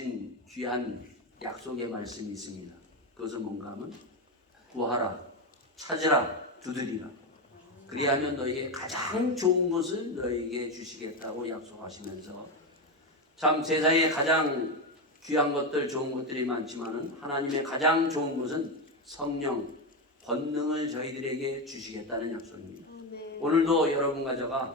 귀한 약속의 말씀이 있습니다. 그것은 뭔가 하면 구하라, 찾으라, 두드리라. 그리하면 너희에게 가장 좋은 것을 너희에게 주시겠다고 약속하시면서 참 세상에 가장 귀한 것들, 좋은 것들이 많지만은 하나님의 가장 좋은 것은 성령, 권능을 저희들에게 주시겠다는 약속입니다. 오늘도 여러분과 저가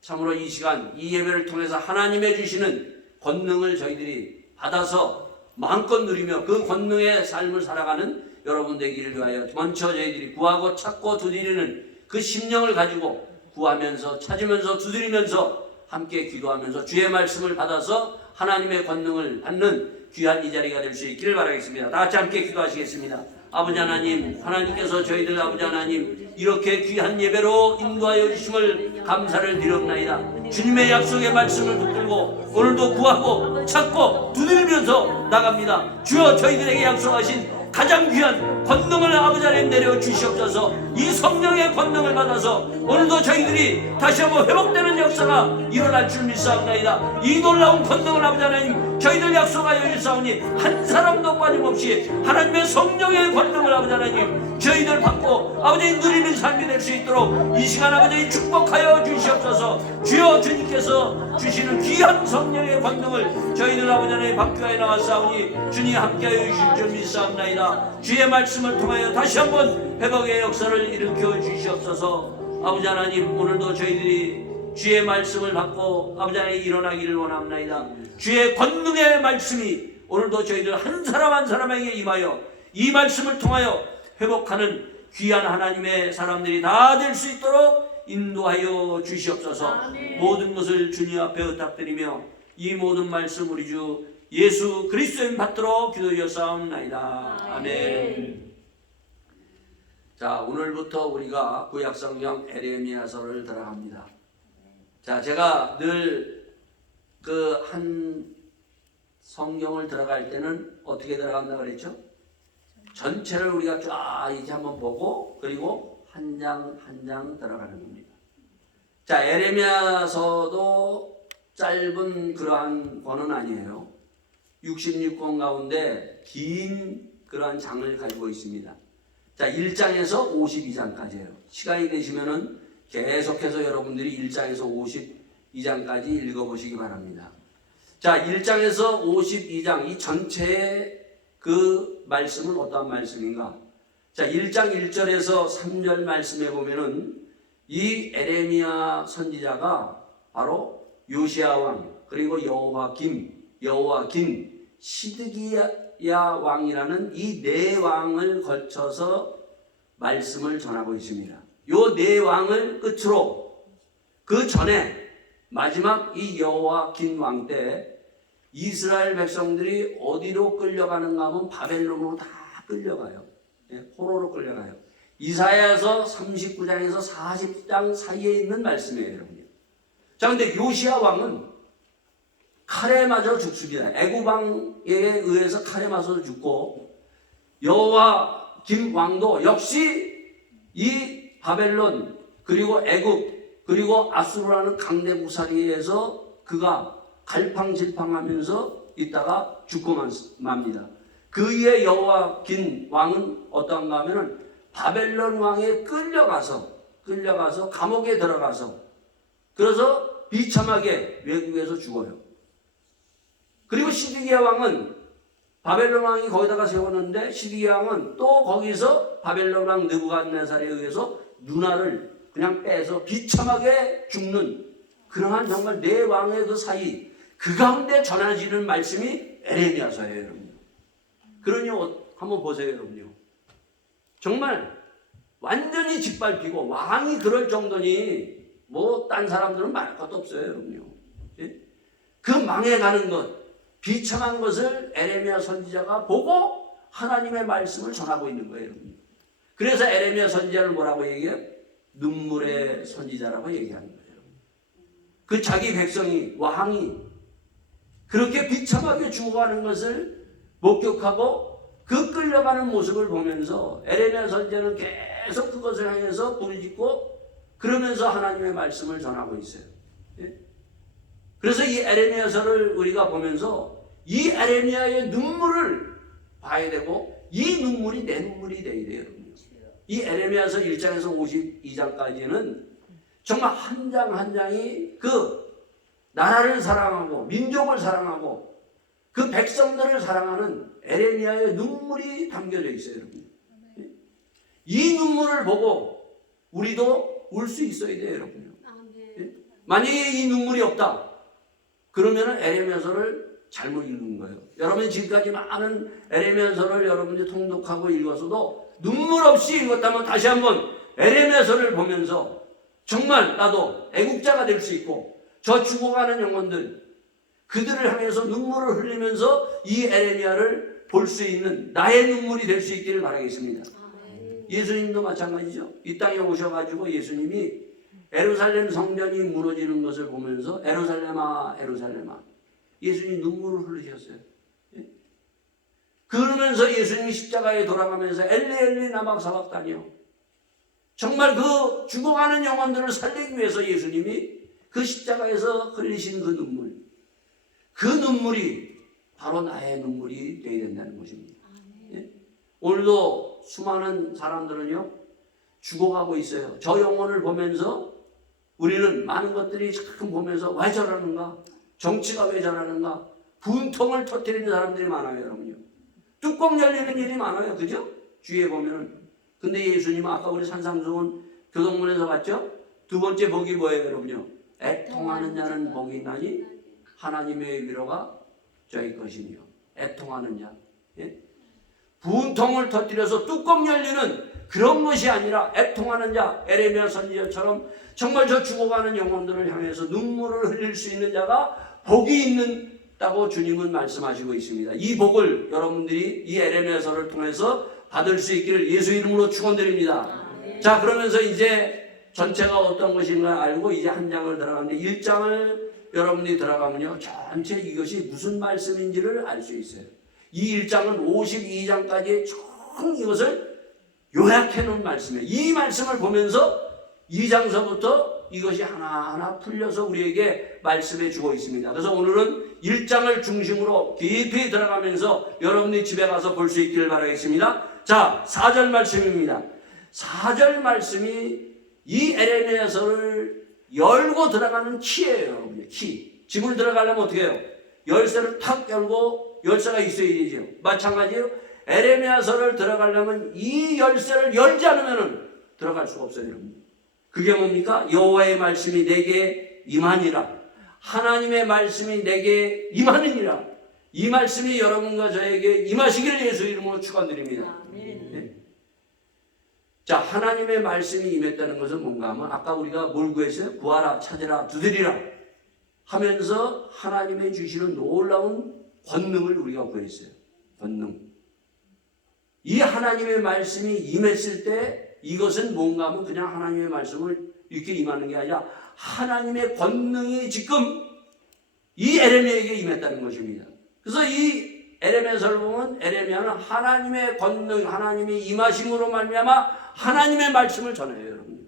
참으로 이 시간, 이 예배를 통해서 하나님의 주시는 권능을 저희들이 받아서 마음껏 누리며 그 권능의 삶을 살아가는 여러분 되기를 위하여 먼저 저희들이 구하고 찾고 두드리는 그 심령을 가지고 구하면서 찾으면서 두드리면서 함께 기도하면서 주의 말씀을 받아서 하나님의 권능을 받는 귀한 이 자리가 될 수 있기를 바라겠습니다. 다 같이 함께 기도하시겠습니다. 아버지 하나님, 하나님께서 저희들 아버지 하나님 이렇게 귀한 예배로 인도하여 주심을 감사를 드렸나이다. 주님의 약속의 말씀을 붙들고 오늘도 구하고 찾고 두드리면서 나갑니다. 주여 저희들에게 약속하신 가장 귀한 권능을 아버지 하나님 내려 주시옵소서. 이 성령의 권능을 받아서 오늘도 저희들이 다시 한번 회복되는 역사가 일어날 줄 믿사옵나이다. 이 놀라운 권능을 아버지 하나님 저희들 약속하여 주사오니 한 사람도 빠짐없이 하나님의 성령의 권능을 아버지 하나님 저희들 받고 아버지 누리는 삶이 될 수 있도록 이 시간 아버지 축복하여 주시옵소서. 주여 주님께서 주시는 귀한 성령의 권능을 저희들 아버지 하나님 받기 위하여 나왔사오니 주님 함께하여 주실 줄 믿사옵나이다. 주의 말씀을 통하여 다시 한번 회복의 역사를 일으켜 주시옵소서. 아버지 하나님 오늘도 저희들이 주의 말씀을 받고 아버지 하나님 일어나기를 원합니다. 주의 권능의 말씀이 오늘도 저희들 한 사람 한 사람에게 임하여 이 말씀을 통하여 회복하는 귀한 하나님의 사람들이 다 될 수 있도록 인도하여 주시옵소서. 아멘. 모든 것을 주님 앞에 부탁드리며 이 모든 말씀 우리 주 예수 그리스도인 받도록 기도하옵나이다. 아멘. 자, 오늘부터 우리가 구약성경 에레미야서를 들어갑니다. 자, 제가 늘 그 한 성경을 들어갈 때는 어떻게 들어간다 그랬죠? 전체를 우리가 쫙 이렇게 한번 보고 그리고 한 장 한 장 들어가는 겁니다. 자, 에레미야서도 짧은 그러한 권은 아니에요. 66권 가운데 긴 그러한 장을 가지고 있습니다. 자, 1장에서 52장까지예요. 시간이 되시면은 계속해서 여러분들이 1장에서 52장까지 읽어보시기 바랍니다. 자, 1장에서 52장 이 전체의 그 말씀은 어떠한 말씀인가? 자, 1장 1절에서 3절 말씀에 보면은 이 에레미야 선지자가 바로 요시야 왕 그리고 여호와김, 시드기야 왕이라는 이 네 왕을 거쳐서 말씀을 전하고 있습니다. 요 네 왕을 끝으로 그 전에 마지막 이 여호와김 왕 때 이스라엘 백성들이 어디로 끌려가는가 하면 바벨론으로 다 끌려가요. 포로로 끌려가요. 이사야서 39장에서 40장 사이에 있는 말씀이에요, 여러분. 자, 근데 요시야 왕은 칼에 맞아 죽습니다. 애굽 왕에 의해서 칼에 맞아서 죽고 여호와김 왕도 역시 이 바벨론 그리고 애굽 그리고 아수르라는 강대국살이에 의해서 그가 갈팡질팡하면서 있다가 죽고 맙니다. 그의 여호와김 왕은 어떠한가 하면은 바벨론 왕에 끌려가서 감옥에 들어가서 그래서 비참하게 외국에서 죽어요. 그리고 시드기야 왕은 바벨론 왕이 거기다가 세웠는데 시드기야 왕은 또 거기서 바벨론 왕 느부갓네살에 의해서 누나를 그냥 빼서 비참하게 죽는 그러한 정말 네 왕의 그 사이 그 가운데 전해지는 말씀이 에레미야서예요, 여러분. 그러니 한번 보세요, 여러분요. 정말 완전히 짓밟히고 왕이 그럴 정도니 뭐 딴 사람들은 말할 것도 없어요, 여러분요. 그 망해가는 것, 비참한 것을 에레미야 선지자가 보고 하나님의 말씀을 전하고 있는 거예요, 여러분. 그래서 에레미야 선지자를 뭐라고 얘기해요? 눈물의 선지자라고 얘기하는 거예요. 그 자기 백성이 왕이 그렇게 비참하게 죽어가는 것을 목격하고 그 끌려가는 모습을 보면서 에레미야 선지자는 계속 그것을 향해서 부르짖고 그러면서 하나님의 말씀을 전하고 있어요. 그래서 이 에레미야서를 우리가 보면서 이 에레미야의 눈물을 봐야 되고 이 눈물이 내 눈물이 돼야 돼요. 이 에레미야서 1장에서 52장까지는 정말 한 장 한 장이 그 나라를 사랑하고 민족을 사랑하고 그 백성들을 사랑하는 에레미야의 눈물이 담겨져 있어요. 여러분. 이 눈물을 보고 우리도 울 수 있어야 돼요. 여러분. 만약에 이 눈물이 없다 그러면 에레미야서를 잘못 읽는 거예요. 여러분이 지금까지 많은 에레미야서를 여러분이 통독하고 읽었어도 눈물 없이 읽었다면 다시 한번 에레미야서를 보면서 정말 나도 애국자가 될 수 있고 저 죽어가는 영혼들 그들을 향해서 눈물을 흘리면서 이 에레미야를 볼 수 있는 나의 눈물이 될 수 있기를 바라겠습니다. 예수님도 마찬가지죠. 이 땅에 오셔가지고 예수님이 예루살렘 성전이 무너지는 것을 보면서 예루살렘아 예루살렘아 예수님이 눈물을 흘리셨어요. 그러면서 예수님이 십자가에 돌아가면서 엘리 엘리 라마 사박다니요. 정말 그 죽어가는 영혼들을 살리기 위해서 예수님이 그 십자가에서 흘리신 그 눈물, 그 눈물이 바로 나의 눈물이 되어야 된다는 것입니다. 오늘도 수많은 사람들은요 죽어가고 있어요. 저 영혼을 보면서 우리는 많은 것들이 참 보면서 왜 저러는가, 정치가 왜 저러는가, 분통을 터뜨리는 사람들이 많아요. 여러분요. 뚜껑 열리는 일이 많아요. 그죠? 주위에 보면은. 근데 예수님은 아까 우리 산상수훈 교동문에서 봤죠? 두 번째 복이 뭐예요, 여러분요? 애통하는 자는 복이 있나니 하나님의 위로가 저희 것이며. 애통하는 자. 예? 분통을 터뜨려서 뚜껑 열리는 그런 것이 아니라 애통하는 자, 에레미야 선지자처럼 정말 저 죽어가는 영혼들을 향해서 눈물을 흘릴 수 있는 자가 복이 있다고 주님은 말씀하시고 있습니다. 이 복을 여러분들이 이 에레미야서를 통해서 받을 수 있기를 예수 이름으로 축원드립니다. 자, 그러면서 이제 전체가 어떤 것인가 알고 이제 한 장을 들어가는데 1장을 여러분들이 들어가면요 전체 이것이 무슨 말씀인지를 알 수 있어요. 이 1장은 52장까지 총 이것을 요약해 놓은 말씀이에요. 이 말씀을 보면서 2장서부터 이것이 하나하나 풀려서 우리에게 말씀해 주고 있습니다. 그래서 오늘은 1장을 중심으로 깊이 들어가면서 여러분이 집에 가서 볼 수 있기를 바라겠습니다. 자, 4절 말씀입니다. 4절 말씀이 이 에레미야서를 열고 들어가는 키예요. 여러분들. 키. 집을 들어가려면 어떻게 해요? 열쇠를 탁 열고 열쇠가 있어야 되죠. 마찬가지로 에레미야서를 들어가려면 이 열쇠를 열지 않으면 들어갈 수가 없어요. 여러분. 그게 뭡니까? 여호와의 말씀이 내게 임하니라. 하나님의 말씀이 내게 임하느니라. 이 말씀이 여러분과 저에게 임하시기를 예수 이름으로 축원드립니다. 네. 자, 하나님의 말씀이 임했다는 것은 뭔가 하면 아까 우리가 뭘 구했어요? 구하라, 찾으라, 두드리라 하면서 하나님의 주시는 놀라운 권능을 우리가 구했어요. 권능. 이 하나님의 말씀이 임했을 때 이것은 뭔가 하면 그냥 하나님의 말씀을 이렇게 임하는 게 아니라 하나님의 권능이 지금 이 에레미야에게 임했다는 것입니다. 그래서 이 에레미야서를 보면 에레미야는 하나님의 권능, 하나님의 임하심으로 말미암아 하나님의 말씀을 전해요. 여러분.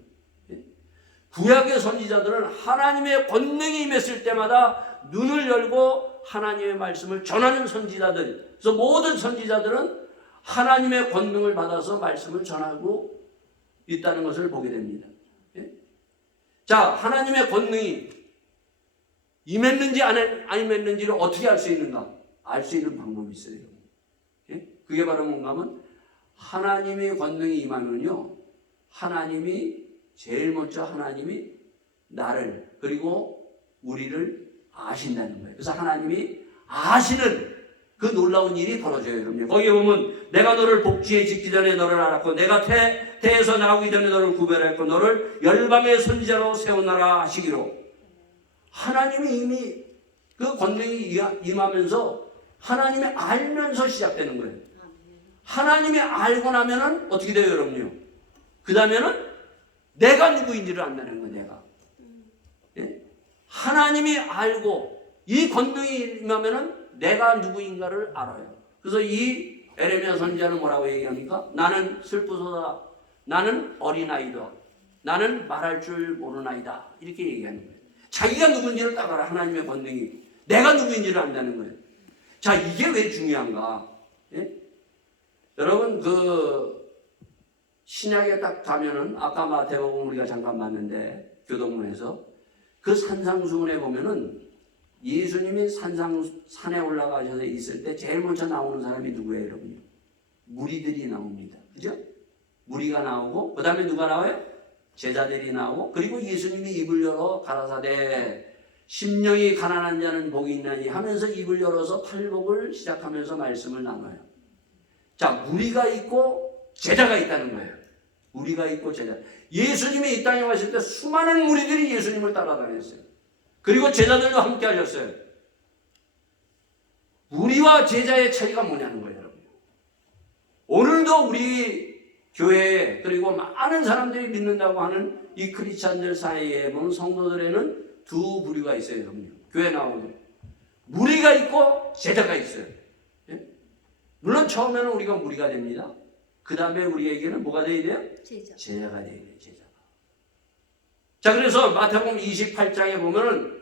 구약의 선지자들은 하나님의 권능이 임했을 때마다 눈을 열고 하나님의 말씀을 전하는 선지자들. 그래서 모든 선지자들은 하나님의 권능을 받아서 말씀을 전하고 있다는 것을 보게 됩니다. 자, 하나님의 권능이 임했는지 안 임했는지를 어떻게 알 수 있는가? 알 수 있는 방법이 있어요. 그게 바로 뭔가 하면 하나님의 권능이 임하면요 하나님이 제일 먼저 하나님이 나를 그리고 우리를 아신다는 거예요. 그래서 하나님이 아시는 그 놀라운 일이 벌어져요. 여러분. 거기에 보면 내가 너를 복지에 짓기 전에 너를 알았고 내가 태에서 나오기 전에 너를 구별했고 너를 열방의 선지자로 세우나라 하시기로. 하나님이 이미 그 권능이 임하면서 하나님이 알면서 시작되는 거예요. 하나님이 알고 나면은 어떻게 돼요, 여러분요? 그 다음에는 내가 누구인지를 안다는 거예요, 내가. 예? 하나님이 알고 이 권능이 임하면은 내가 누구인가를 알아요. 그래서 이 에레미야 선지자는 뭐라고 얘기합니까? 나는 슬프소다. 나는 어린아이다. 나는 말할 줄 모르나이다. 이렇게 얘기하는 거예요. 자기가 누군지를 딱 알아. 하나님의 권능이. 내가 누구인지를 안다는 거예요. 자, 이게 왜 중요한가? 예? 여러분, 신약에 딱 가면은, 아까 마태복음 우리가 잠깐 봤는데, 교동문에서, 그 산상수훈에 보면은, 예수님이 산에 올라가셔서 있을 때 제일 먼저 나오는 사람이 누구예요, 여러분요? 무리들이 나옵니다. 그죠? 무리가 나오고, 그 다음에 누가 나와요? 제자들이 나오고, 그리고 예수님이 입을 열어 가라사대, 심령이 가난한 자는 복이 있나니 하면서 입을 열어서 팔복을 시작하면서 말씀을 나눠요. 자, 무리가 있고 제자가 있다는 거예요. 무리가 있고 제자. 예수님이 이 땅에 왔을 때 수많은 무리들이 예수님을 따라다녔어요. 그리고 제자들도 함께 하셨어요. 무리와 제자의 차이가 뭐냐는 거예요, 여러분. 오늘도 우리 교회에, 그리고 많은 사람들이 믿는다고 하는 이 크리스찬들 사이에 보면 성도들에는 두 부류가 있어요, 여러분. 교회 나오는 무리가 있고 제자가 있어요. 예? 물론 처음에는 우리가 무리가 됩니다. 그 다음에 우리에게는 뭐가 돼야 돼요? 제자가 돼야 돼요. 제자가. 자, 그래서 마태복음 28장에 보면은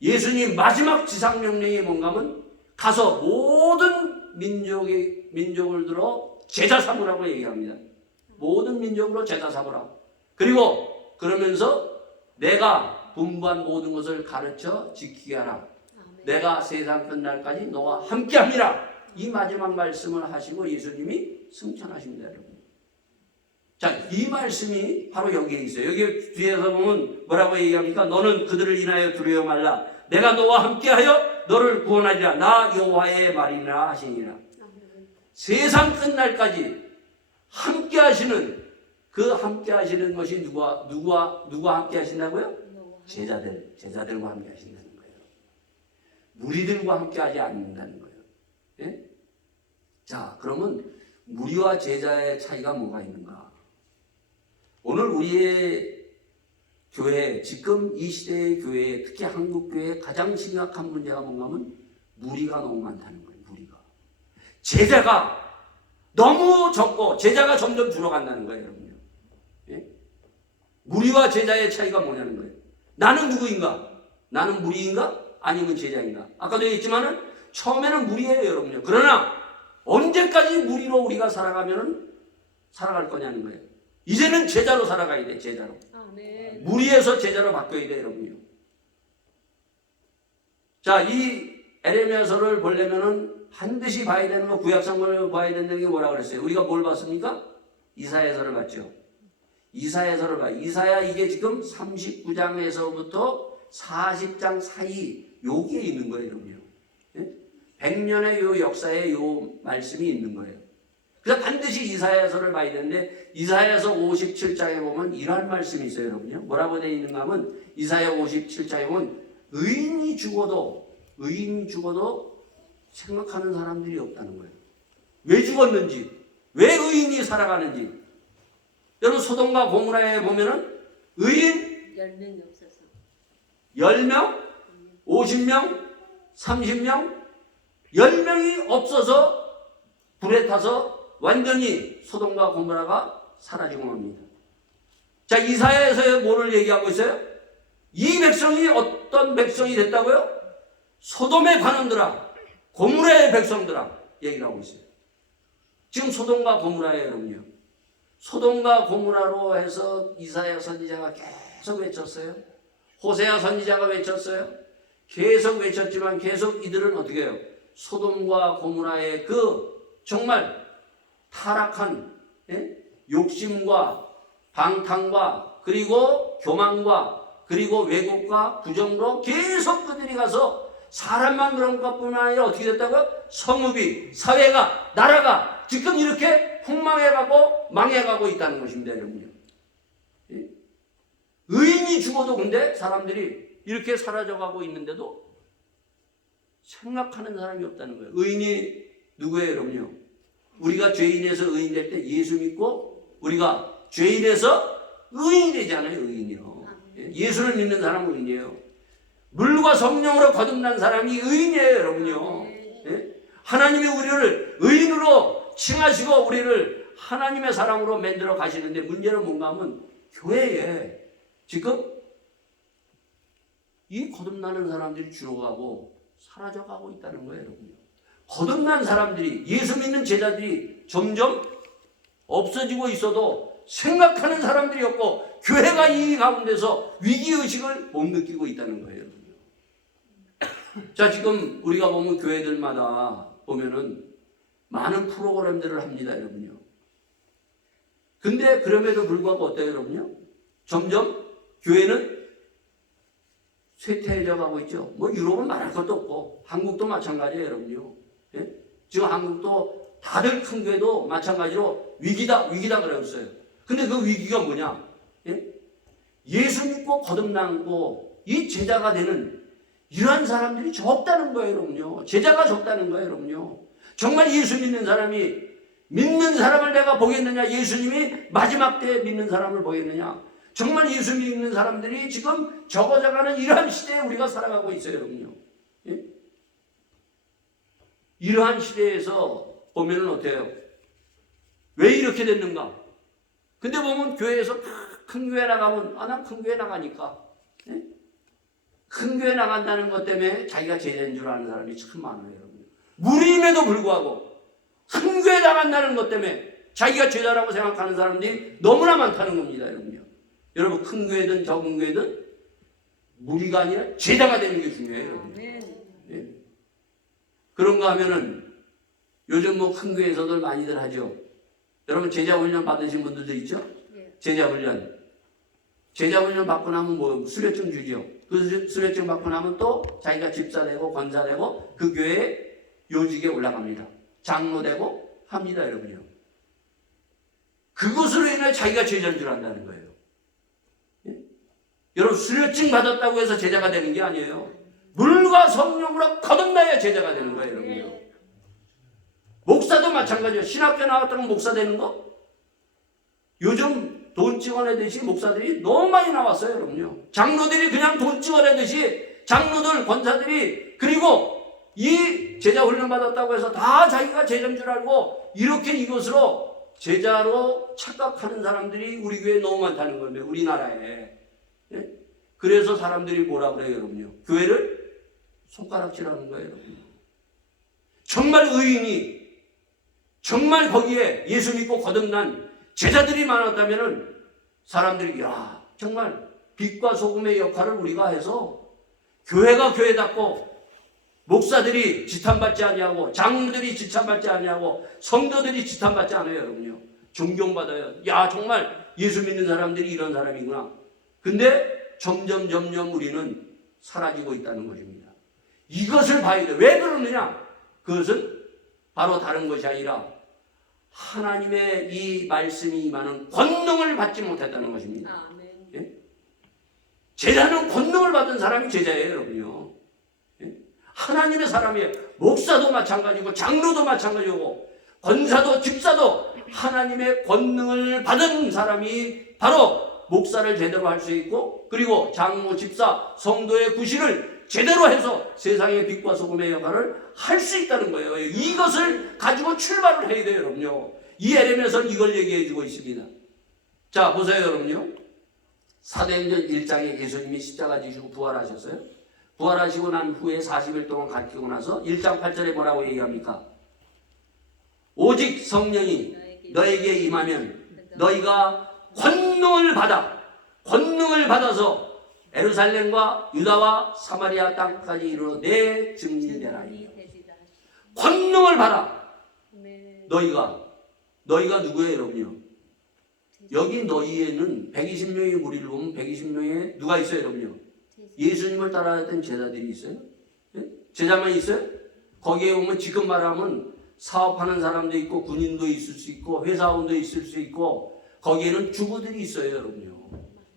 예수님 마지막 지상명령이 뭔가 하면 가서 모든 민족을 들어 제자 삼으라고 얘기합니다. 모든 민족으로 제자 삼으라고. 그리고 그러면서 내가 분부한 모든 것을 가르쳐 지키게 하라. 내가 세상 끝날까지 너와 함께합니다. 이 마지막 말씀을 하시고 예수님이 승천하십니다, 여러분. 자, 이 말씀이 바로 여기에 있어요. 여기 뒤에서 보면 뭐라고 얘기합니까? 너는 그들을 인하여 두려워 말라. 내가 너와 함께하여 너를 구원하리라. 나 여호와의 말이라 하시니라. 세상 끝날까지 함께하시는, 그 함께하시는 것이 누가 함께하신다고요? 제자들과 함께하신다는 거예요. 무리들과 함께하지 않는다는 거예요. 예? 자, 그러면 무리와 제자의 차이가 뭐가 있는가? 오늘 우리의 교회, 지금 이 시대의 교회, 특히 한국 교회의 가장 심각한 문제가 뭔가 하면 무리가 너무 많다는 거예요. 무리가. 제자가 너무 적고 제자가 점점 줄어간다는 거예요, 여러분요. 예? 무리와 제자의 차이가 뭐냐는 거예요. 나는 누구인가? 나는 무리인가? 아니면 제자인가? 아까도 얘기했지만은 처음에는 무리예요, 여러분요. 그러나 언제까지 무리로 우리가 살아갈 거냐는 거예요. 이제는 제자로 살아가야 돼, 제자로. 네. 무리에서 제자로 바뀌어야 돼, 여러분요. 자, 이 에레미야서를 보려면은 반드시 봐야 되는 거, 구약성경을 봐야 된다는 게 뭐라 그랬어요? 우리가 뭘 봤습니까? 이사야서를 봤죠. 이사야서를 봐요. 이사야 이게 지금 39장에서부터 40장 사이 여기에 있는 거예요, 여러분요. 100년의 요 역사에 요 말씀이 있는 거예요. 그래서 반드시 이사야서를 봐야 되는데 이사야서 57장에 보면 이런 말씀이 있어요, 여러분요. 뭐라고 되어 있는가 하면 이사야 57장에 보면 의인이 죽어도 생각하는 사람들이 없다는 거예요. 왜 죽었는지, 왜 의인이 살아가는지. 여러분 소돔과 고모라에 보면은 의인 10명이 없어서 10명, 50명, 30명, 10명이 없어서 불에 타서 완전히 소돔과 고모라가 사라지고 맙니다. 자, 이사야에서 뭐를 얘기하고 있어요? 이 백성이 어떤 백성이 됐다고요? 소돔의 관원들아, 고모라의 백성들아 얘기를 하고 있어요. 지금 소돔과 고모라예요, 여러분요. 소돔과 고모라로 해서 이사야 선지자가 계속 외쳤어요. 호세아 선지자가 외쳤어요. 계속 외쳤지만 계속 이들은 어떻게 해요? 소돔과 고모라의 그 정말 타락한 욕심과 방탕과 그리고 교만과 그리고 왜곡과 부정으로 계속 그들이 가서 사람만 그런 것뿐만 아니라 어떻게 됐다고요? 성읍이, 사회가, 나라가 지금 이렇게 폭망해가고 망해가고 있다는 것입니다, 여러분요. 의인이 죽어도 근데 사람들이 이렇게 사라져가고 있는데도 생각하는 사람이 없다는 거예요. 의인이 누구예요, 여러분요? 우리가 죄인에서 의인 될 때 예수 믿고 우리가 죄인에서 의인이 되잖아요, 의인이요. 예수를 믿는 사람은 의인이에요. 물과 성령으로 거듭난 사람이 의인이에요, 여러분요. 하나님이 우리를 의인으로 칭하시고 우리를 하나님의 사람으로 만들어 가시는데 문제는 뭔가 하면 교회에 지금 이 거듭나는 사람들이 줄어가고 사라져가고 있다는 거예요, 여러분요. 거듭난 사람들이, 예수 믿는 제자들이 점점 없어지고 있어도 생각하는 사람들이 없고 교회가 이 가운데서 위기의식을 못 느끼고 있다는 거예요. 자, 지금 우리가 보면 교회들마다 보면은 많은 프로그램들을 합니다, 여러분요. 근데 그럼에도 불구하고 어때요, 여러분요? 점점 교회는 쇠퇴해져 가고 있죠. 뭐 유럽은 말할 것도 없고 한국도 마찬가지예요, 여러분요. 예? 지금 한국도 다들 큰 교회도 마찬가지로 위기다 그러고 있어요. 근데 그 위기가 뭐냐? 예? 예수 믿고 거듭나고 이 제자가 되는 이러한 사람들이 적다는 거예요, 여러분요. 제자가 적다는 거예요, 여러분요. 정말 예수 믿는 사람이, 믿는 사람을 내가 보겠느냐? 예수님이 마지막 때에 믿는 사람을 보겠느냐? 정말 예수 믿는 사람들이 지금 적어져가는 이러한 시대에 우리가 살아가고 있어요, 여러분요. 예? 이러한 시대에서 보면은 어때요? 왜 이렇게 됐는가? 근데 보면 교회에서 큰 교회 나가면, 난 큰 교회 나가니까. 예? 큰 교회 나간다는 것 때문에 자기가 제자인 줄 아는 사람이 참 많아요, 여러분. 무리임에도 불구하고 큰 교회 나간다는 것 때문에 자기가 제자라고 생각하는 사람들이 너무나 많다는 겁니다, 여러분요. 여러분, 큰 교회든 적은 교회든 무리가 아니라 제자가 되는 게 중요해요, 여러분. 예? 그런가 하면은 요즘 뭐 큰 교회에서들 많이들 하죠. 여러분, 제자 훈련 받으신 분들도 있죠? 제자 훈련. 제자 훈련 받고 나면 뭐 수료증 주죠. 그 수료증 받고 나면 또 자기가 집사 되고 권사 되고 그 교회에 요직에 올라갑니다. 장로 되고 합니다, 여러분요. 그것으로 인해 자기가 제자인 줄 안다는 거예요. 예? 여러분, 수료증 받았다고 해서 제자가 되는 게 아니에요. 물과 성령으로 거듭나야 제자가 되는 거예요, 여러분요. 목사도 마찬가지예요. 신학교 나왔다고 목사 되는 거? 요즘 돈 찍어내듯이 목사들이 너무 많이 나왔어요, 여러분요. 장로들이 그냥 돈 찍어내듯이 장로들, 권사들이, 그리고 이 제자 훈련 받았다고 해서 다 자기가 제자인 줄 알고 이렇게 이것으로 제자로 착각하는 사람들이 우리 교회에 너무 많다는 겁니다, 우리나라에. 예? 그래서 사람들이 뭐라 그래요, 여러분요? 교회를 손가락질하는 거예요, 여러분요. 정말 의인이, 정말 거기에 예수 믿고 거듭난 제자들이 많았다면은 사람들이, 야, 정말 빛과 소금의 역할을 우리가 해서 교회가 교회답고 목사들이 지탄받지 아니하고 장로들이 지탄받지 아니하고 성도들이 지탄받지 않아요, 여러분요. 존경받아요. 야, 정말 예수 믿는 사람들이 이런 사람이구나. 근데 점점 우리는 사라지고 있다는 것입니다. 이것을 봐야 돼요. 왜 그러느냐? 그것은 바로 다른 것이 아니라 하나님의 이 말씀이 임하는 권능을 받지 못했다는 것입니다. 예? 제자는 권능을 받은 사람이 제자예요, 여러분요. 예? 하나님의 사람이에요. 목사도 마찬가지고 장로도 마찬가지고 권사도 집사도 하나님의 권능을 받은 사람이 바로 목사를 제대로 할 수 있고, 그리고 장로, 집사, 성도의 구실을 제대로 해서 세상의 빛과 소금의 역할을 할 수 있다는 거예요. 이것을 가지고 출발을 해야 돼요, 여러분요. 이 에레미야서는 이걸 얘기해 주고 있습니다. 자, 보세요, 여러분요. 사도행전 1장에 예수님이 십자가 지시고 부활하셨어요. 부활하시고 난 후에 40일 동안 가르치고 나서 1장 8절에 뭐라고 얘기합니까? 오직 성령이 너에게 임하면 너희가 권능을 받아서 예루살렘과 유다와 사마리아 땅까지 이르러 내 증인이 되라. 권능을 받아. 너희가 누구예요, 여러분요? 여기 너희에는 120명의 무리를 보면 120명의 누가 있어요, 여러분요? 예수님을 따라했던 제자들이 있어요? 예? 제자만 있어요? 거기에 보면 지금 말하면 사업하는 사람도 있고 군인도 있을 수 있고 회사원도 있을 수 있고 거기에는 주부들이 있어요, 여러분요.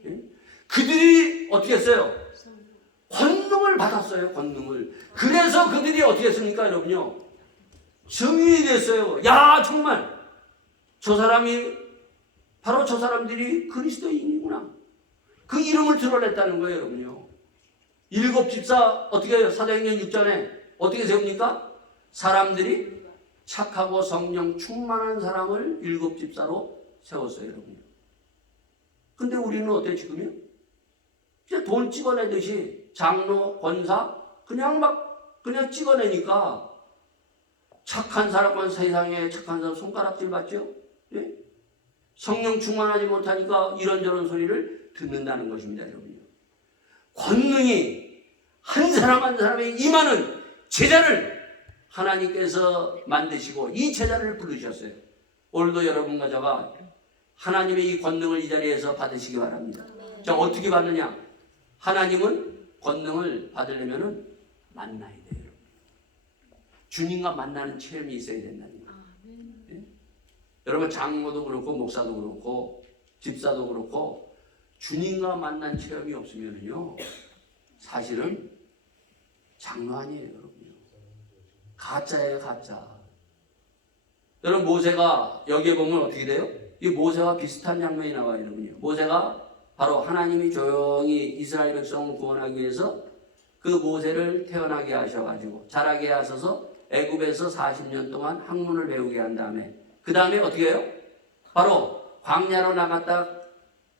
예? 그들이 어떻게 했어요? 권능을 받았어요, 권능을. 그래서 그들이 어떻게 했습니까, 여러분요? 증인이 됐어요. 야, 정말 바로 저 사람들이 그리스도인이구나. 그 이름을 드러냈다는 거예요, 여러분요. 7 집사 어떻게 해요? 사도행전 6장에 어떻게 세웁니까? 사람들이 착하고 성령 충만한 사람을 7 집사로 세웠어요, 여러분요. 근데 우리는 어때 지금요? 그냥 돈 찍어내듯이 장로, 권사 그냥 찍어내니까 착한 사람만 세상에 착한 사람 손가락질 받죠? 예? 성령 충만하지 못하니까 이런저런 소리를 듣는다는 것입니다, 여러분. 권능이 한 사람 한 사람에 임하는 제자를 하나님께서 만드시고 이 제자를 부르셨어요. 오늘도 여러분과 저가 하나님의 이 권능을 이 자리에서 받으시기 바랍니다. 자, 어떻게 받느냐? 하나님은 권능을 받으려면 만나야 돼요. 주님과 만나는 체험이 있어야 된다니까. 예? 여러분, 장로도 그렇고 목사도 그렇고 집사도 그렇고 주님과 만난 체험이 없으면요 사실은 장로 아니에요, 여러분. 가짜예요, 가짜. 여러분, 모세가 여기에 보면 어떻게 돼요? 이 모세와 비슷한 장면이 나와요, 여러분요. 모세가 바로 하나님이 조용히 이스라엘 백성을 구원하기 위해서 그 모세를 태어나게 하셔가지고 자라게 하셔서 애굽에서 40년 동안 학문을 배우게 한 다음에 그 다음에 어떻게 해요? 바로 광야로 나갔다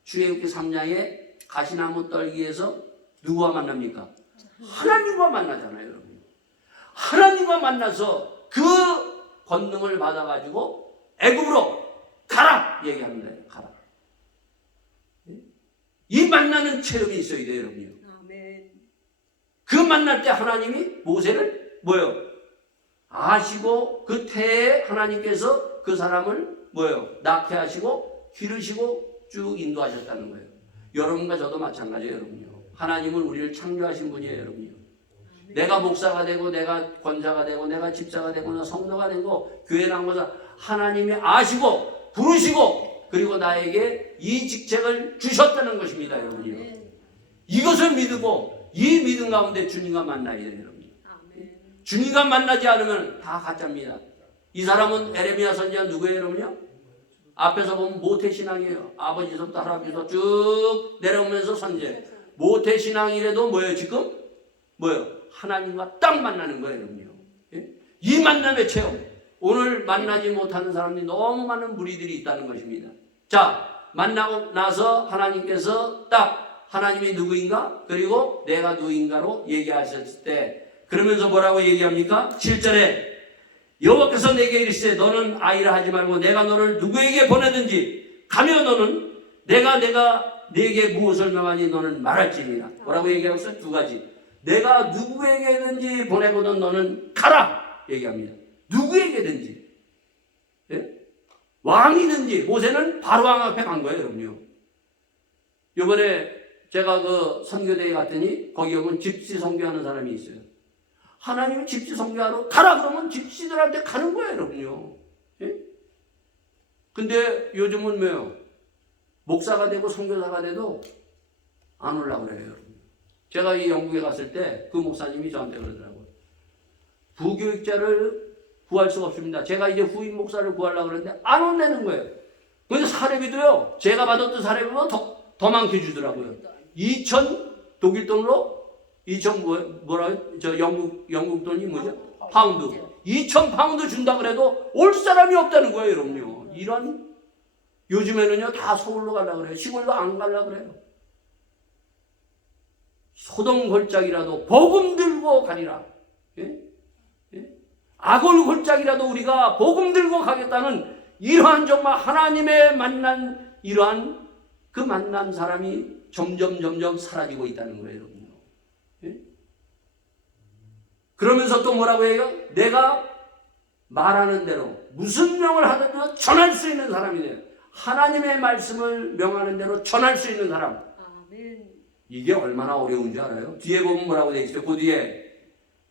출애굽기 3장에 가시나무 떨기에서 누구와 만납니까? 하나님과 만나잖아요, 여러분. 하나님과 만나서 그 권능을 받아가지고 애굽으로 가라 얘기하는 거예요. 가라. 이 만나는 체험이 있어야 돼요, 여러분요. 그 만날 때 하나님이 모세를 뭐요? 아시고 그 태에 하나님께서 그 사람을 뭐요? 낳게 하시고 기르시고 쭉 인도하셨다는 거예요. 여러분과 저도 마찬가지예요, 여러분요. 하나님은 우리를 창조하신 분이에요, 여러분요. 내가 목사가 되고 내가 권사가 되고 내가 집사가 되고 내가 성도가 되고 교회 나온 것은 하나님이 아시고 부르시고 그리고 나에게 이 직책을 주셨다는 것입니다, 여러분요. 이것을 믿고 이 믿음 가운데 주님과 만나야 돼요, 여러분. 주님과 만나지 않으면 다 가짜입니다. 이 사람은 에레미야 선지자 누구예요, 여러분요? 앞에서 보면 모태신앙이에요. 아버지서부터 할아버지서 쭉 내려오면서 선제. 모태신앙이라도 뭐예요, 지금? 뭐예요? 하나님과 딱 만나는 거예요, 여러분요. 예? 이 만남의 체험. 오늘 만나지 못하는 사람들이 너무 많은 무리들이 있다는 것입니다. 자, 만나고 나서 하나님께서 딱 하나님이 누구인가? 그리고 내가 누구인가로 얘기하셨을 때 그러면서 뭐라고 얘기합니까? 7절에 여호와께서 내게 이르시되 너는 아이라 하지 말고 내가 너를 누구에게 보내든지 가며 너는 내가 네게 무엇을 명하니 너는 말할지니라. 뭐라고 얘기하고 있어요? 두 가지. 내가 누구에게든지 보내거든 너는 가라 얘기합니다. 누구에게든지. 예? 왕이든지. 모세는 바로 왕 앞에 간 거예요, 여러분요. 이번에 제가 그 선교대회 갔더니 거기 오면 집시 선교하는 사람이 있어요. 하나님이 집시 선교하러 가라 그러면 집시들한테 가는 거예요, 여러분요. 예? 근데 요즘은 뭐예요? 목사가 되고 선교사가 돼도 안 오려고 그래요. 제가 이 영국에 갔을 때 그 목사님이 저한테 그러더라고요. 부교육자를 구할 수가 없습니다. 제가 이제 후임 목사를 구하려고 그랬는데 안 온다는 거예요. 그래서 사례비도요, 제가 받았던 사례비보다 더 많게 주더라고요. 2,000 독일 돈으로 2,000 뭐라요? 저 영국 돈이 뭐죠? 파운드. 2,000 파운드 준다 그래도 올 사람이 없다는 거예요, 여러분요. 이런 요즘에는요 다 서울로 가려고 그래요. 시골로 안 가려고 그래요. 소돔골짜기라도 복음 들고 가리라. 예? 예? 아골골짜기라도 우리가 복음 들고 가겠다는 이러한 정말 하나님의 만난 이러한 그 만난 사람이 점점 사라지고 있다는 거예요, 여러분. 예? 그러면서 또 뭐라고 해요? 내가 말하는 대로 무슨 명을 하든지 전할 수 있는 사람이 돼요. 하나님의 말씀을 명하는 대로 전할 수 있는 사람. 이게 얼마나 어려운 줄 알아요? 뒤에 보면 뭐라고 되어 있어요? 그 뒤에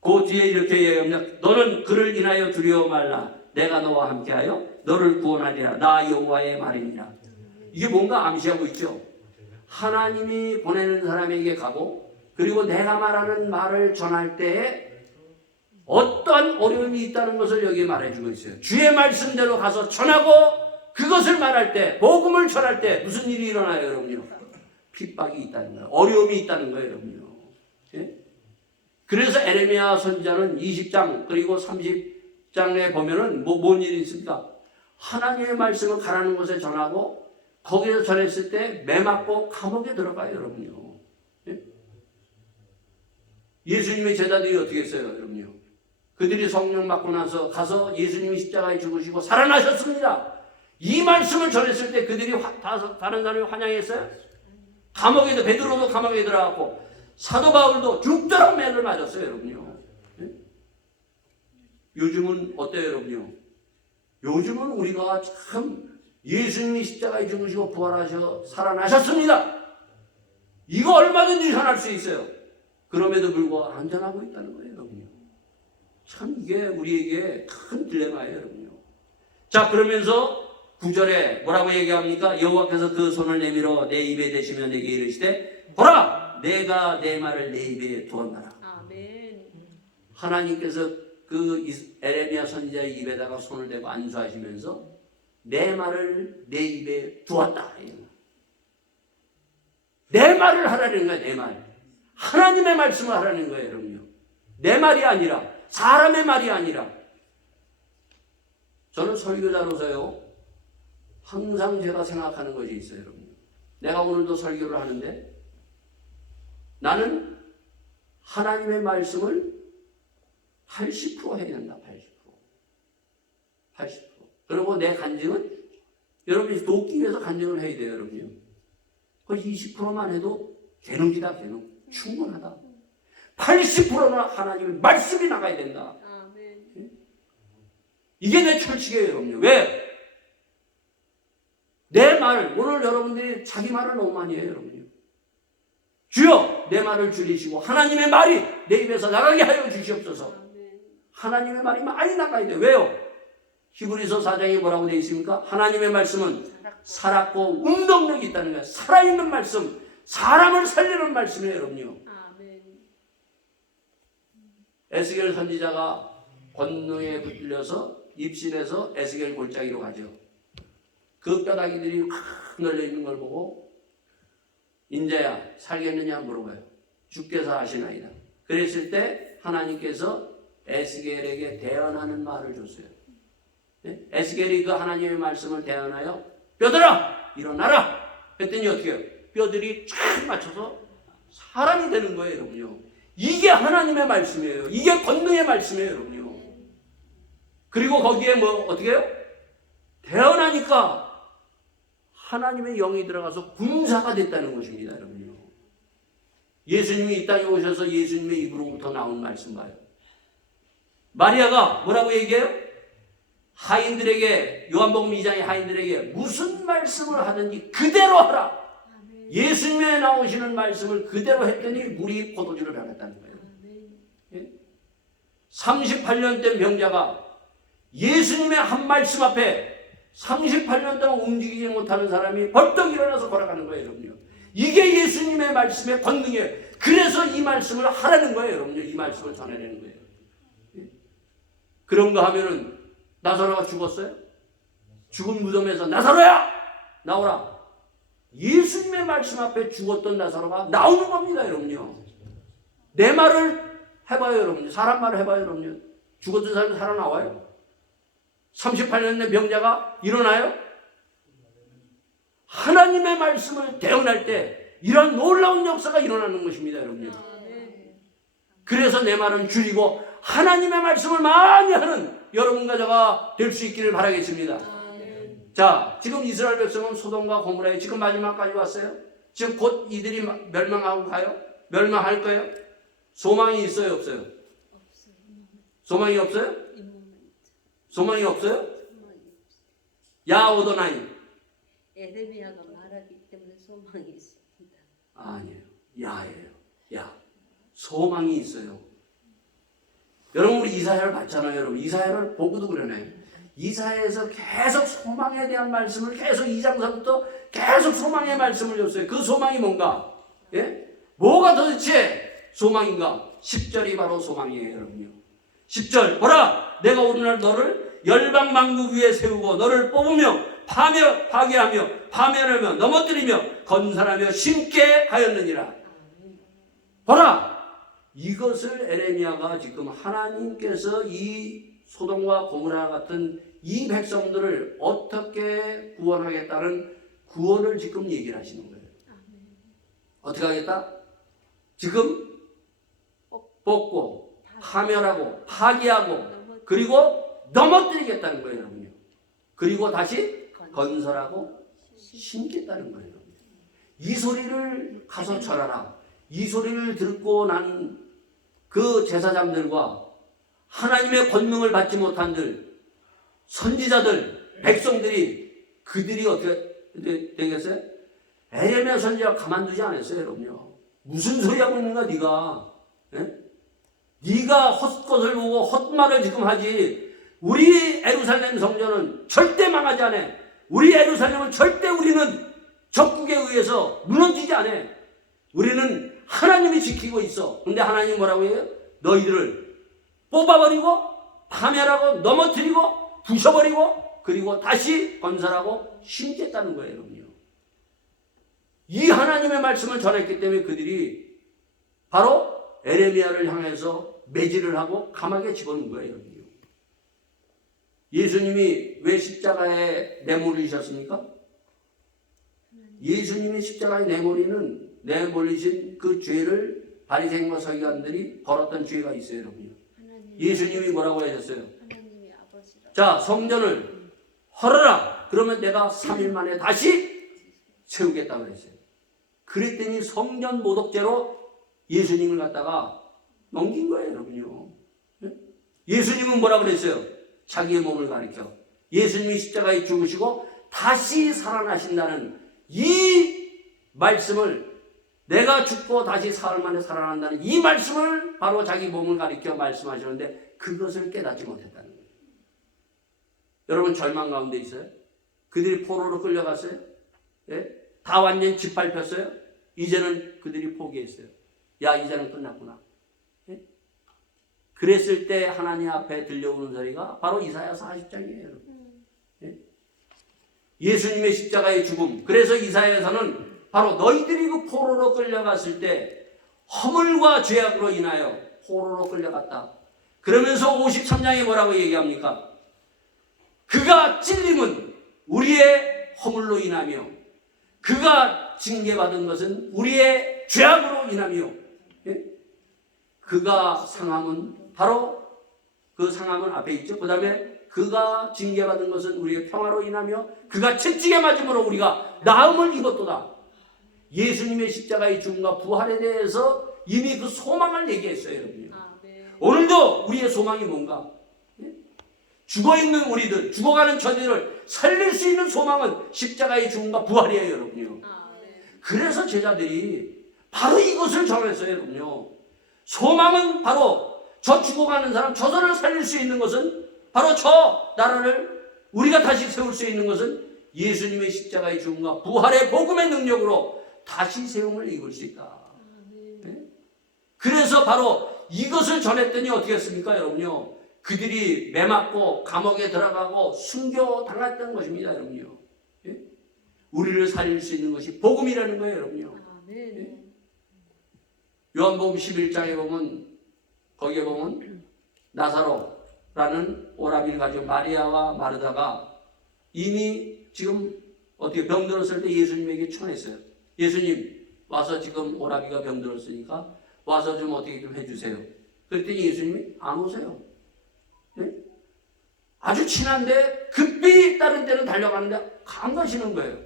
이렇게 얘기합니다. 너는 그를 인하여 두려워 말라. 내가 너와 함께하여 너를 구원하리라. 나 여호와의 말이니라. 이게 뭔가 암시하고 있죠. 하나님이 보내는 사람에게 가고 그리고 내가 말하는 말을 전할 때에 어떠한 어려움이 있다는 것을 여기에 말해주고 있어요. 주의 말씀대로 가서 전하고 그것을 말할 때, 복음을 전할 때 무슨 일이 일어나요, 여러분요? 핍박이 있다는 거예요. 어려움이 있다는 거예요, 여러분요. 예? 그래서 에레미야 선지자는 20장 그리고 30장에 보면은 뭔 일이 있습니까? 하나님의 말씀을 가라는 곳에 전하고 거기서 전했을 때 매 맞고 감옥에 들어가요, 여러분요. 예? 예수님의 제자들이 어떻게 했어요, 여러분요? 그들이 성령 받고 나서 가서 예수님이 십자가에 죽으시고 살아나셨습니다. 이 말씀을 전했을 때 그들이 다른 사람이 환영했어요? 감옥에도, 베드로도 감옥에 들어갔고 사도 바울도 죽도록 매를 맞았어요, 여러분요. 네? 요즘은 어때요, 여러분요? 요즘은 우리가 참 예수님이 십자가에 죽으시고 부활하셔 살아나셨습니다. 이거 얼마든지 전할 수 있어요. 그럼에도 불구하고 안전하고 있다는 거예요, 여러분요. 참 이게 우리에게 큰 딜레마예요, 여러분요. 자, 그러면서 9절에 뭐라고 얘기합니까? 여호와께서 그 손을 내밀어 내 입에 대시며 내게 이르시되 보라, 내가 내 말을 내 입에 두었나라. 아멘. 하나님께서 그 에레미야 선지자의 입에다가 손을 대고 안수하시면서 내 말을 내 입에 두었다. 내 말을 하라는 거예요. 내 말. 하나님의 말씀을 하라는 거예요, 여러분요. 내 말이 아니라, 사람의 말이 아니라. 저는 설교자로서요, 항상 제가 생각하는 것이 있어요, 여러분. 내가 오늘도 설교를 하는데 나는 하나님의 말씀을 80% 해야 된다. 80%. 그리고 내 간증은 여러분이 돕기 위해서 간증을 해야 돼요, 여러분요. 그 20%만 해도 되는기다, 되는. 충분하다. 80%는 하나님의 말씀이 나가야 된다. 아멘. 이게 내 철칙이에요, 여러분요. 왜? 내 말, 오늘 여러분들이 자기 말을 너무 많이 해요, 여러분요. 주여, 내 말을 줄이시고 하나님의 말이 내 입에서 나가게 하여 주시옵소서. 하나님의 말이 많이 나가야 돼요. 왜요? 히브리서 4장에 뭐라고 되어 있습니까? 하나님의 말씀은 살았고 운동력이 있다는 거예요. 살아있는 말씀, 사람을 살리는 말씀이에요, 여러분요. 아멘. 에스겔 선지자가 권능에 붙들려서 입신해서 에스겔 골짜기로 가죠. 그 뼈다귀들이 확 널려 있는 걸 보고 인자야 살겠느냐 물어봐요. 주께서 아시나이다. 그랬을 때 하나님께서 에스겔에게 대언하는 말을 줬어요. 네? 에스겔이 그 하나님의 말씀을 대언하여 뼈들아 일어나라 했더니 어떻게 해요? 뼈들이 쫙 맞춰서 사람이 되는 거예요, 여러분요. 이게 하나님의 말씀이에요. 이게 권능의 말씀이에요, 여러분요. 그리고 거기에 뭐 어떻게 해요? 대언하니까 하나님의 영이 들어가서 군사가 됐다는 것입니다, 여러분요. 예수님이 이 땅에 오셔서 예수님의 입으로부터 나온 말씀 봐요. 마리아가 뭐라고 얘기해요? 하인들에게, 요한복음 2장의 하인들에게 무슨 말씀을 하든지 그대로 하라. 예수님의 나오시는 말씀을 그대로 했더니 물이 포도주로 변했다는 거예요. 예? 38년 된 병자가 예수님의 한 말씀 앞에 38년 동안 움직이지 못하는 사람이 벌떡 일어나서 걸어가는 거예요, 여러분요. 이게 예수님의 말씀의 권능이에요. 그래서 이 말씀을 하라는 거예요, 여러분요. 이 말씀을 전해내는 거예요. 예? 그런 거 하면은 나사로가 죽었어요? 죽은 무덤에서 나사로야! 나오라. 예수님의 말씀 앞에 죽었던 나사로가 나오는 겁니다, 여러분요. 내 말을 해봐요, 여러분요. 사람 말을 해봐요, 여러분요. 죽었던 사람이 살아나와요? 38년 된 병자가 일어나요? 하나님의 말씀을 대언할 때 이런 놀라운 역사가 일어나는 것입니다, 여러분요. 그래서 내 말은 줄이고 하나님의 말씀을 많이 하는 여러분과 저가 될 수 있기를 바라겠습니다. 자, 지금 이스라엘 백성은 소돔과 고모라에 지금 마지막까지 왔어요. 지금 곧 이들이 멸망하고 가요? 멸망할 거예요? 소망이 있어요, 없어요? 소망이 없어요? 소망이 없어요? 야 오도나이. 에레미야가 말하기 때문에 소망이 있습니다. 아니에요. 야예요. 야. 소망이 있어요. 여러분 우리 이사야를 봤잖아요. 여러분 이사야를 보고도 그러네. 이사야에서 계속 소망에 대한 말씀을 계속 2장서부터 계속 소망의 말씀을 줬어요. 그 소망이 뭔가? 예? 뭐가 도대체 소망인가? 10절이 바로 소망이에요, 여러분요. 10절 보라 내가 오늘날 너를 열방 만국 위에 세우고 너를 뽑으며 파괴하며 파멸하며 넘어뜨리며 건설하며 심게 하였느니라. 보라 이것을 에레미야가 지금 하나님께서 이 소돔과 고모라 같은 이 백성들을 어떻게 구원하겠다는 구원을 지금 얘기를 하시는 거예요. 어떻게 하겠다? 지금 뽑고 파멸하고 파괴하고 그리고 넘어뜨리겠다는 거예요, 여러분요. 그리고 다시 건설하고 심겠다는 거예요. 이 소리를 가서 전하라. 이 소리를 듣고 난 그 제사장들과 하나님의 권능을 받지 못한들, 선지자들, 백성들이 그들이 어떻게 되겠어요? 에레미야 선지자 가만두지 않았어요, 여러분요. 무슨 소리 하고 있는가, 네가? 예? 네가 헛것을 보고 헛말을 지금 하지. 우리 예루살렘 성전은 절대 망하지 않아. 우리 예루살렘은 절대 우리는 적국에 의해서 무너지지 않아. 우리는 하나님이 지키고 있어. 근데 하나님이 뭐라고 해요? 너희들을 뽑아버리고 파멸하고 넘어뜨리고 부셔버리고 그리고 다시 건설하고 심겠다는 거예요, 여러분요. 이 하나님의 말씀을 전했기 때문에 그들이 바로 에레미야를 향해서 매질을 하고 감옥에 집어넣은 거예요, 여러분요. 예수님이 왜 십자가에 내몰리셨습니까? 예수님이 십자가에 내몰리신 그 죄를 바리새인과 서기관들이 벌었던 죄가 있어요, 여러분요. 예수님이 뭐라고 하셨어요? 하나님의 아버지라. 자, 성전을 헐어라. 그러면 내가 3일 만에 다시 세우겠다고 그랬어요. 그랬더니 성전 모독죄로 예수님을 갖다가 넘긴 거예요, 여러분요. 예수님은 뭐라고 그랬어요? 자기의 몸을 가리켜. 예수님이 십자가에 죽으시고 다시 살아나신다는 이 말씀을, 내가 죽고 다시 사흘 만에 살아난다는 이 말씀을 바로 자기 몸을 가리켜 말씀하시는데 그것을 깨닫지 못했다는 거예요. 여러분 절망 가운데 있어요? 그들이 포로로 끌려갔어요? 예? 다 완전 짓밟혔어요? 이제는 그들이 포기했어요. 야, 이제는 끝났구나. 예? 그랬을 때 하나님 앞에 들려오는 소리가 바로 이사야 40장이에요. 여러분. 예? 예수님의 십자가의 죽음. 그래서 이사야에서는 바로 너희들이 그 포로로 끌려갔을 때 허물과 죄악으로 인하여 포로로 끌려갔다. 그러면서 53장에 뭐라고 얘기합니까? 그가 찔림은 우리의 허물로 인하며 그가 징계받은 것은 우리의 죄악으로 인하며 예? 그가 상함은 바로 그 상함은 앞에 있죠. 그 다음에 그가 징계받은 것은 우리의 평화로 인하며 그가 채찍에 맞음으로 우리가 나음을 입었도다. 예수님의 십자가의 죽음과 부활에 대해서 이미 그 소망을 얘기했어요, 여러분. 오늘도 우리의 소망이 뭔가? 죽어있는 우리들, 죽어가는 저들을 살릴 수 있는 소망은 십자가의 죽음과 부활이에요, 여러분요. 그래서 제자들이 바로 이것을 전했어요, 여러분요. 소망은 바로 저 죽어가는 사람, 저들을 살릴 수 있는 것은 바로 저 나라를 우리가 다시 세울 수 있는 것은 예수님의 십자가의 죽음과 부활의 복음의 능력으로 다시 세움을 입을 수 있다. 네? 그래서 바로 이것을 전했더니 어떻게 했습니까, 여러분요? 그들이 매맞고 감옥에 들어가고 순교당했던 것입니다, 여러분요. 예? 우리를 살릴 수 있는 것이 복음이라는 거예요, 여러분요. 예? 요한복음 11장에 보면 거기에 보면 나사로라는 오라비를 가지고 마리아와 마르다가 이미 지금 어떻게 병들었을 때 예수님에게 청했어요. 예수님 와서 지금 오라비가 병들었으니까 와서 좀 어떻게 좀 해주세요. 그랬더니 예수님이 안 오세요. 네? 아주 친한데 급히 다른 데는 달려가는데 안 가시는 거예요.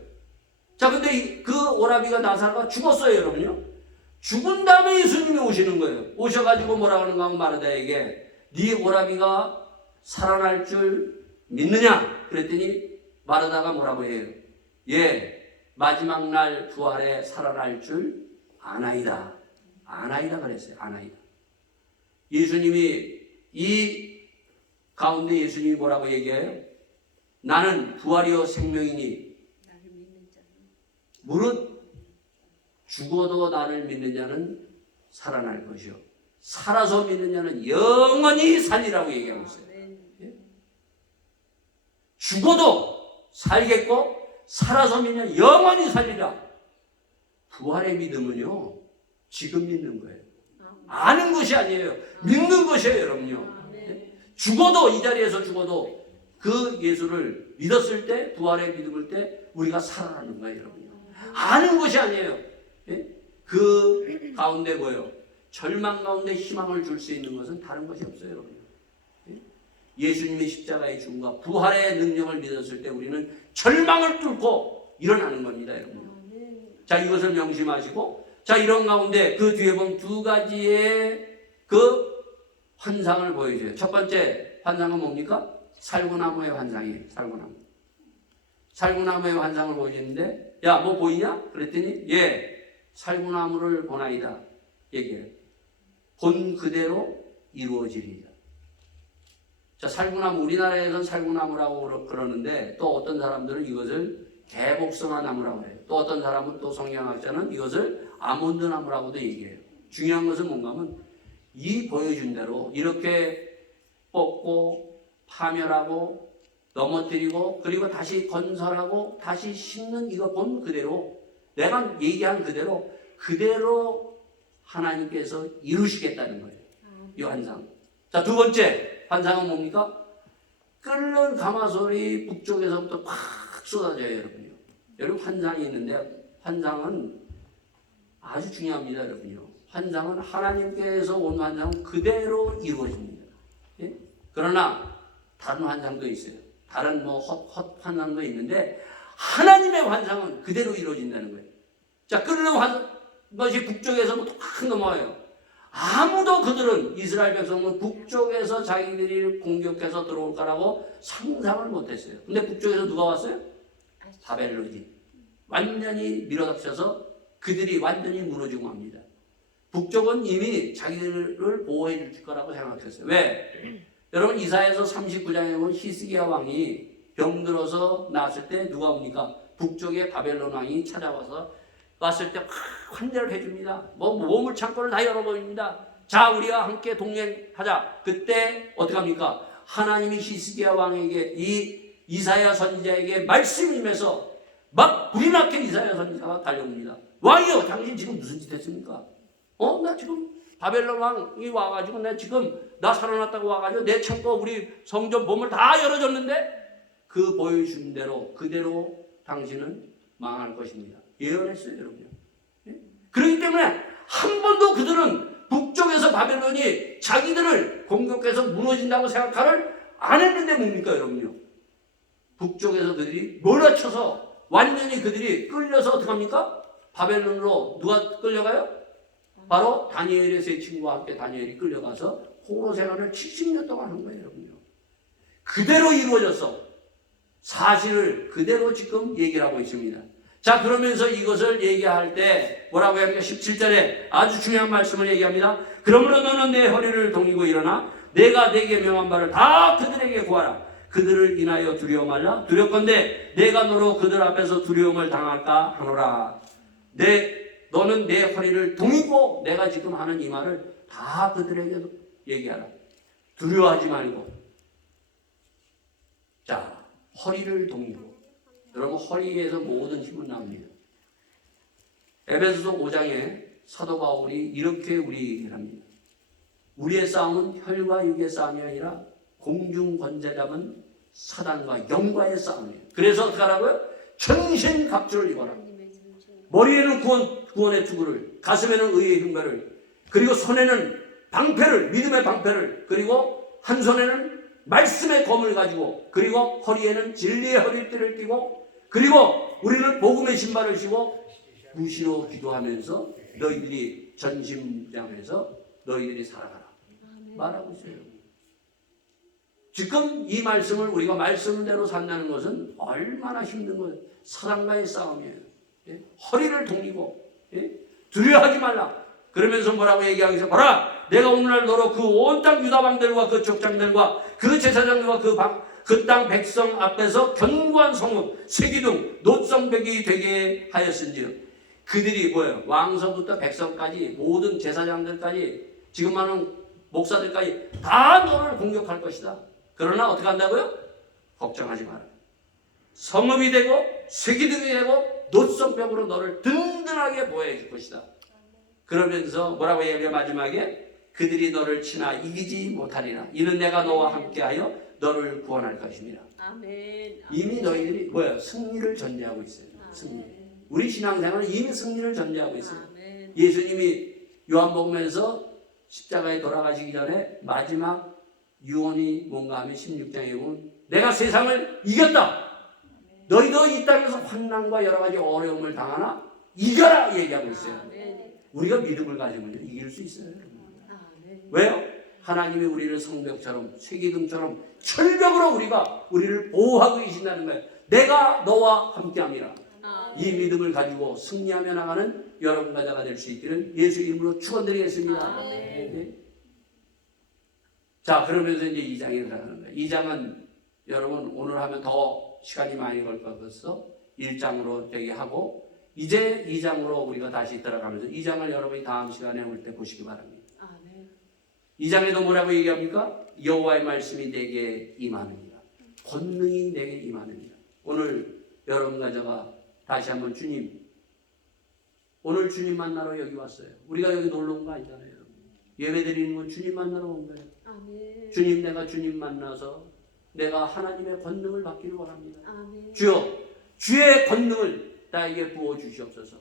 자, 근데 그 오라비가 나사로가 죽었어요, 여러분요. 죽은 다음에 예수님이 오시는 거예요. 오셔가지고 뭐라고 하는가 하면 마르다에게 네 오라비가 살아날 줄 믿느냐? 그랬더니 마르다가 뭐라고 해요? 예, 마지막 날 부활에 살아날 줄 아나이다. 아나이다 그랬어요. 아나이다. 예수님이 이 가운데 예수님이 뭐라고 얘기해요? 나는 부활이요 생명이니 무릇 죽어도 나를 믿는 자는 살아날 것이요 살아서 믿는 자는 영원히 살리라고 얘기하고 있어요. 예? 죽어도 살겠고 살아서 믿는 영원히 살리라. 부활의 믿음은요 지금 믿는 거예요. 아는 것이 아니에요. 믿는 것이에요, 여러분요. 죽어도 이 자리에서 죽어도 그 예수를 믿었을 때 부활의 믿음을 때 우리가 살아나는 거예요, 여러분요. 아는 것이 아니에요. 예? 그 가운데 뭐예요? 절망 가운데 희망을 줄 수 있는 것은 다른 것이 없어요, 여러분. 예수님의 십자가의 죽음과 부활의 능력을 믿었을 때 우리는 절망을 뚫고 일어나는 겁니다, 여러분. 자, 이것을 명심하시고, 자, 이런 가운데 그 뒤에 보면 두 가지의 그 환상을 보여줘요. 첫 번째 환상은 뭡니까? 살구나무의 환상이에요. 살구나무. 살구나무의 환상을 보여주는데, 야, 뭐 보이냐? 그랬더니, 예, 살구나무를 보나이다. 얘기해요. 본 그대로 이루어지리라. 자, 살구나무, 우리나라에서는 살구나무라고 그러는데, 또 어떤 사람들은 이것을 개복숭아나무라고 해요. 또 어떤 사람은, 또 성경학자는 이것을 아몬드나무라고도 얘기해요. 중요한 것은 뭔가 하면, 이 보여준 대로 이렇게 뽑고 파멸하고 넘어뜨리고 그리고 다시 건설하고 다시 심는 이거 본 그대로 내가 얘기한 그대로 하나님께서 이루시겠다는 거예요. 이 환상. 자, 두 번째 환상은 뭡니까? 끓는 가마솥이 북쪽에서부터 팍 쏟아져요, 여러분요. 여러분 환상이 있는데 환상은 아주 중요합니다, 여러분요. 환상은 하나님께서 온 환상은 그대로 이루어집니다. 예? 그러나 다른 환상도 있어요. 다른 뭐 헛 환상도 있는데 하나님의 환상은 그대로 이루어진다는 거예요. 자, 끓는 것이 북쪽에서부터 확 넘어와요. 아무도 그들은 이스라엘 백성은 북쪽에서 자기들이 공격해서 들어올 거라고 상상을 못했어요. 근데 북쪽에서 누가 왔어요? 바벨론이 완전히 밀어닥쳐서 그들이 완전히 무너지고 맙니다. 북쪽은 이미 자기들을 보호해 줄 거라고 생각했어요. 왜? 여러분 이사야서 39장에 보면 히스기야 왕이 병들어서 나왔을 때 누가 옵니까? 북쪽에 바벨론 왕이 찾아와서 왔을 때 환대를 해줍니다. 뭐 보물 창고를 다 열어버립니다. 자, 우리와 함께 동행하자. 그때 어떻게 합니까? 하나님이 히스기야 왕에게 이 이사야 선지자에게 말씀을 임해서 막 불이 나게 이사야 선지자가 달려옵니다. 왕이요, 당신 지금 무슨 짓 했습니까? 나 지금 바벨론 왕이 와가지고 나 살아났다고 와가지고 내 창고 우리 성전 보물 다 열어줬는데 그 보여준 대로 그대로 당신은 망할 것입니다. 예언했어요, 여러분. 예? 그렇기 때문에 한 번도 그들은 북쪽에서 바벨론이 자기들을 공격해서 무너진다고 생각을 안 했는데 뭡니까, 여러분요? 북쪽에서 그들이 몰아쳐서 완전히 그들이 끌려서 어떻게 합니까? 바벨론으로 누가 끌려가요? 바로 다니엘의 세 친구와 함께 다니엘이 끌려가서 포로 생활을 70년 동안 한 거예요, 여러분요. 그대로 이루어졌어. 사실을 그대로 지금 얘기를 하고 있습니다. 자, 그러면서 이것을 얘기할 때 뭐라고 합니까? 17절에 아주 중요한 말씀을 얘기합니다. 그러므로 너는 내 허리를 동이고 일어나 내가 내게 명한 바를 다 그들에게 구하라. 그들을 인하여 두려워 말라. 두렵건대 내가 너로 그들 앞에서 두려움을 당할까 하노라. 너는 내 허리를 동이고 내가 지금 하는 이 말을 다 그들에게 얘기하라. 두려워하지 말고. 자, 허리를 동이고. 여러분 허리에서 모든 힘은 나옵니다. 에베소서 5장에 사도 바울이 이렇게 우리 얘기를 합니다. 우리의 싸움은 혈과 육의 싸움이 아니라 공중 권세 잡은 사단과 영과의 싸움이에요. 그래서 어떻게 하라고요? 전신갑주를 입어라. 머리에는 구원의 투구를, 가슴에는 의의 흉배를, 그리고 손에는 방패를, 믿음의 방패를, 그리고 한 손에는 말씀의 검을 가지고, 그리고 허리에는 진리의 허리띠를 끼고, 그리고 우리는 복음의 신발을 신고 무시로 기도하면서 너희들이 전심장에서 너희들이 살아가라 말하고 있어요. 지금 이 말씀을 우리가 말씀대로 산다는 것은 얼마나 힘든 거예요. 사단과의 싸움이에요. 예? 허리를 동이고, 예? 두려워하지 말라. 그러면서 뭐라고 얘기하고 있어요? 봐라, 내가 오늘날 너로 그 온 땅 유다 왕들과 그 족장들과 그 제사장들과 그 땅 백성 앞에서 견고한 성읍, 세기둥, 노성벽이 되게 하였은지. 그들이 뭐예요? 왕서부터 백성까지 모든 제사장들까지 지금 많은 목사들까지 다 너를 공격할 것이다. 그러나 어떻게 한다고요? 걱정하지 마라. 성읍이 되고 세기둥이 되고 노성벽으로 너를 든든하게 보호해 줄 것이다. 그러면서 뭐라고 얘기해요? 마지막에 그들이 너를 치나 이기지 못하리라. 이는 내가 너와 함께하여 너를 구원할 것입니다. 아멘. 이미 너희들이 뭐야? 승리를 전제하고 있어요. 승리. 우리 신앙생활은 이미 승리를 전제하고 있어요. 아멘. 예수님이 요한복음에서 십자가에 돌아가시기 전에 마지막 유언이 뭔가 하면 16장에 보면 내가 세상을 이겼다. 너희도 이 땅에서 환난과 여러 가지 어려움을 당하나 이겨라 얘기하고 있어요. 우리가 믿음을 가지면 이길 수 있어요. 왜요? 하나님이 우리를 성벽처럼 쇠기둥처럼 철벽으로 우리를 보호하고 계신다는 거예요. 내가 너와 함께함이라. 이 믿음을 가지고 승리하며 나가는 여러분과 자가 될 수 있기를 예수 이름으로 축원드리겠습니다. 네. 자, 그러면서 이제 2장에 들어가는 거예요. 2장은 여러분 오늘 하면 더 시간이 많이 걸 것 같아서 1장으로 되게 하고 이제 2장으로 우리가 다시 들어가면서 2장을 여러분이 다음 시간에 올 때 보시기 바랍니다. 2장에도 뭐라고 얘기합니까? 여호와의 말씀이 내게 임하느니라. 권능이 내게 임하느니라. 오늘 여러분과 제가 다시 한번 오늘 주님 만나러 여기 왔어요. 우리가 여기 놀러 온 거 아니잖아요. 예배 드리는 건 주님 만나러 온 거예요. 주님, 내가 주님 만나서 내가 하나님의 권능을 받기를 원합니다. 주여, 주의 권능을 나에게 부어 주시옵소서.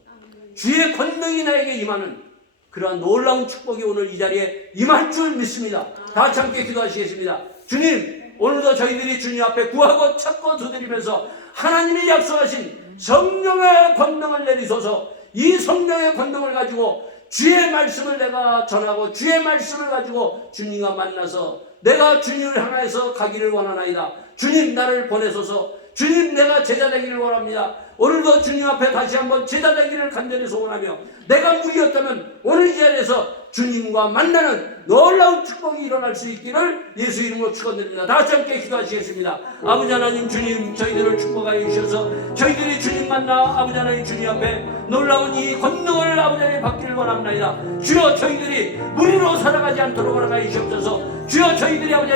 주의 권능이 나에게 임하는 그러한 놀라운 축복이 오늘 이 자리에 임할 줄 믿습니다. 다 같이 함께 기도하시겠습니다. 주님, 오늘도 저희들이 주님 앞에 구하고 찾고 두드리면서 하나님이 약속하신 성령의 권능을 내리소서. 이 성령의 권능을 가지고 주의 말씀을 내가 전하고 주의 말씀을 가지고 주님과 만나서 내가 주님을 향해서 가기를 원하나이다. 주님, 나를 보내소서. 주님, 내가 제자 되기를 원합니다. 오늘도 주님 앞에 다시 한번 제자 되기를 간절히 소원하며 내가 무리였다면 오늘 이 자리에서 주님과 만나는 놀라운 축복이 일어날 수 있기를 예수 이름으로 축원드립니다. 다 같이 함께 기도하시겠습니다. 아버지 하나님, 주님 저희들을 축복하여 주셔서 저희들이 주님 만나 아버지 하나님 주님 앞에 놀라운 이 권능을 아버지 하나님 받기를 원합니다. 주여, 저희들이 무리로 살아가지 않도록 허락하여 주옵소서. 주여, 저희들이 아버지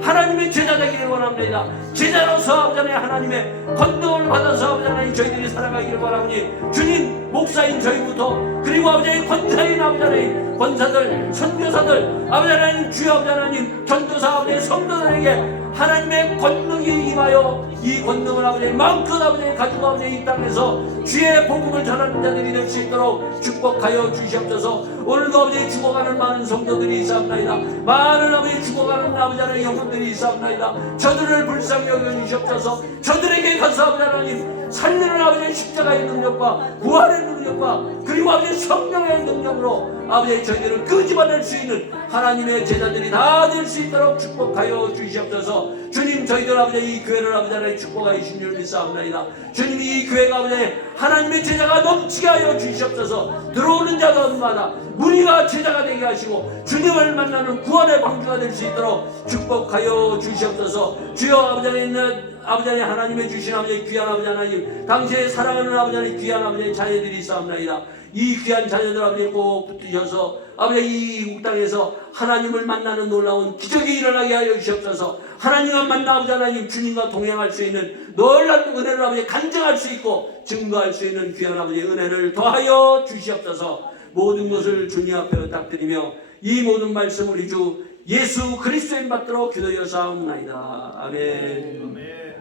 하나님의 제자 되기를 원합니다. 제자로서 아버지 하나님의 권능을 받아서 아버지 하나님 저희들이 살아가기를 원하오니 주님, 목사인 저희부터 그리고 아버지 권사인 아버지 하나님 권사들, 선교사들 아버지 하나님 주여 아버지 하나님 전도사 아버지 성도들에게 하나님의 권능이 임하여 이 권능을 아버지 마음껏 아버지 가지고 아버지 이 땅에서 주의 복음을 전하는 자들이 될 수 있도록 축복하여 주시옵소서. 오늘도 아버지 죽어가는 많은 성도들이 있사옵나이다. 많은 아버지 죽어가는 아버지 하나님 영혼들이 있사옵나이다. 저들을 불쌍히 여겨주시옵소서. 저들에게 가서 아버지 하나님 살리는 아버지 십자가의 능력과 부활의 능력과 그리고 아버지 성령의 능력으로 아버지 저희들을 끄집어낼 수 있는 하나님의 제자들이 다 될 수 있도록 축복하여 주시옵소서. 주님, 저희들 아버지 이 교회를 아버지 하나님 축복하여 주신 줄 믿사옵나이다. 주님, 이 교회가 아버지 하나님의 제자가 넘치게 하여 주시옵소서. 들어오는 자들마다 무리가 제자가 되게 하시고 주님을 만나는 구원의 방주가 될 수 있도록 축복하여 주시옵소서. 주여 아버지 하나님 하나님의 주신 아버지 귀한 아버지 하나님 당시에 사랑하는 아버지 하나님 귀한 아버지 자녀들이 있사옵나이다. 이 귀한 자녀들 아버지 꼭 붙드셔서 아버지 이 땅에서 하나님을 만나는 놀라운 기적이 일어나게 하여 주시옵소서. 하나님과 만나 아버지 하나님 주님과 동행할 수 있는 놀라운 은혜를 아버지 간증할 수 있고 증거할 수 있는 귀한 아버지 은혜를 더하여 주시옵소서. 모든 것을 주님 앞에 부탁드리며 이 모든 말씀 우리 주 예수 그리스도인 받도록 기도하여 사옵나이다. 아멘.